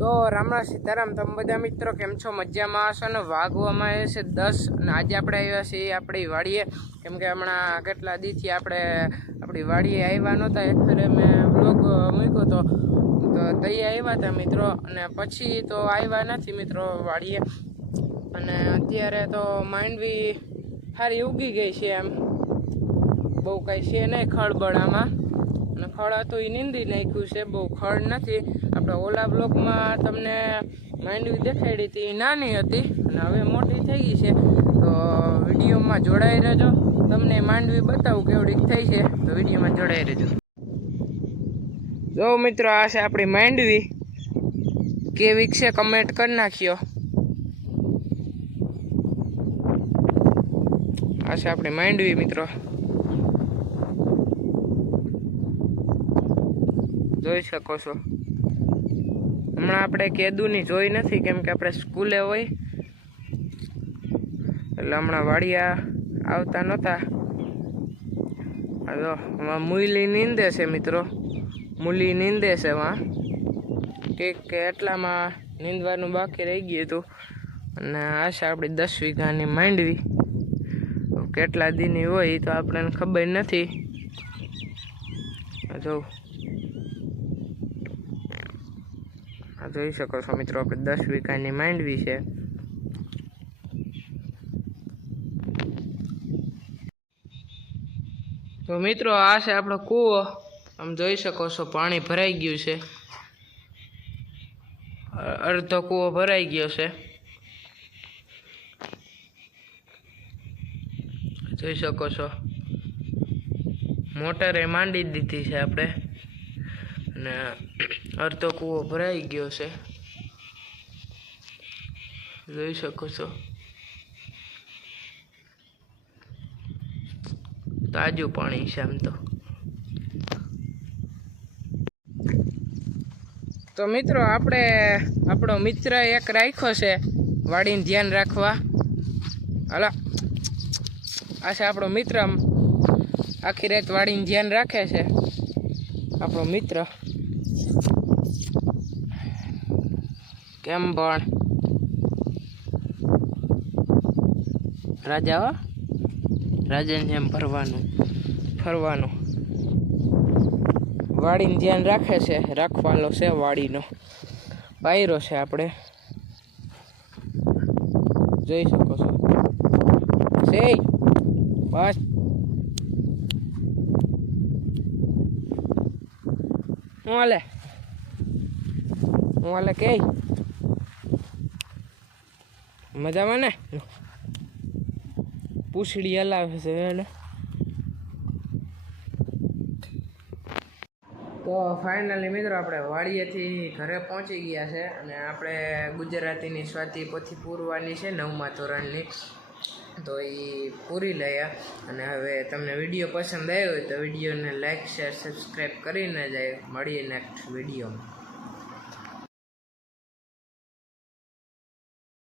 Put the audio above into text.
તો રામણા સીતારામ, તમે બધા મિત્રો કેમ છો? મજામાં હશો ને? વાગવામાં આવ્યા છે દસ અને આજે આપણે આવ્યા છીએ આપણી વાડીએ. કેમ કે હમણાં કેટલા દીથી આપણે આપણી વાડીએ આવ્યા નહોતા. એક મેં બ્લોગ મૂક્યો હતો તો તઈ આવ્યા હતા મિત્રો. અને પછી તો આવ્યા નથી મિત્રો વાડીએ. અને અત્યારે તો માંડવી સારી ઉગી ગઈ છે એમ. બહુ કાંઈ છે નહીં ખળબળામાં. અને ખળ હતું એ નીંદી નાખ્યું છે, બહુ ખળ નથી. આપણે ઓલા બ્લોકમાં તમને માંડવી દેખાડી હતી નાની હતી અને હવે મોટી થઈ ગઈ છે. તો વિડીયોમાં જોડાઈ રહેજો. તમને માંડવી બતાવું કેવડીક થઈ છે. તો વિડીયોમાં જોડાઈ રહેજો. જો મિત્રો, આ છે આપણી માંડવી કેવીક છે કમેન્ટ કરી નાખ્યો આ છે આપણી માંડવી મિત્રો. જોઈ શકો છો. હમણાં આપણે કેદુની જોઈ નથી, કેમ કે આપણે સ્કૂલે હોય. એટલે હમણાં વાડિયા આવતા નહોતા. હાલો, આમાં મૂલી નીંદે છે મિત્રો. મૂલી નીંદે છે એમાં કંઈક કે એટલામાં નીંદવાનું બાકી રહી ગયું હતું. અને આશા આપણી દસ વીઘાની માંડવી. કેટલા દીની હોય તો આપણને ખબર નથી. જો આ જોઈ શકો છો મિત્રો, આપણે દસ વીઘાની માંડવી છે. તો મિત્રો, આ છે આપણો કૂવો. આમ જોઈ શકો છો, પાણી ભરાઈ ગયું છે. અડધો કૂવો ભરાઈ ગયો છે. જોઈ શકો છો. મોટરે માંડી દીધી છે આપણે. અને અડધો કૂવો ભરાઈ ગયો છે. જોઈ શકો છો. તાજું પાણી છે આમ તો. તો મિત્રો, આપણે આપણો મિત્ર એક રાખ્યો છે, વાડીને ધ્યાન રાખવા. હલો. આ છે આપણો મિત્ર આખી રાત વાડીને ધ્યાન રાખે છે. આપણો મિત્ર. કેમ પણ? રાજા રાજાને જેમ ફરવાનું ફરવાનું. વાડીને ધ્યાન રાખે છે, રાખવાનો છે વાડીનો પાયરો છે આપણે. જોઈ શકો છો. છે બસ. હું હાલે? હું હાલે કે મજામાં ને? પૂછડી હલાવે છે તો ફાઇનલી મિત્રો આપણે વાડીએથી ઘરે પહોંચી ગયા છે અને આપણે ગુજરાતીની સ્વાતિ પોથી પૂરવાની છે નવમા ધોરણની. તો એ પૂરી લઈએ અને હવે તમને વીડિયો પસંદ આવ્યો હોય તો વિડીયોને લાઇક શેર, સબસ્ક્રાઈબ કરીને જાય મળીએ નેક્સ્ટ વિડીયોમાં.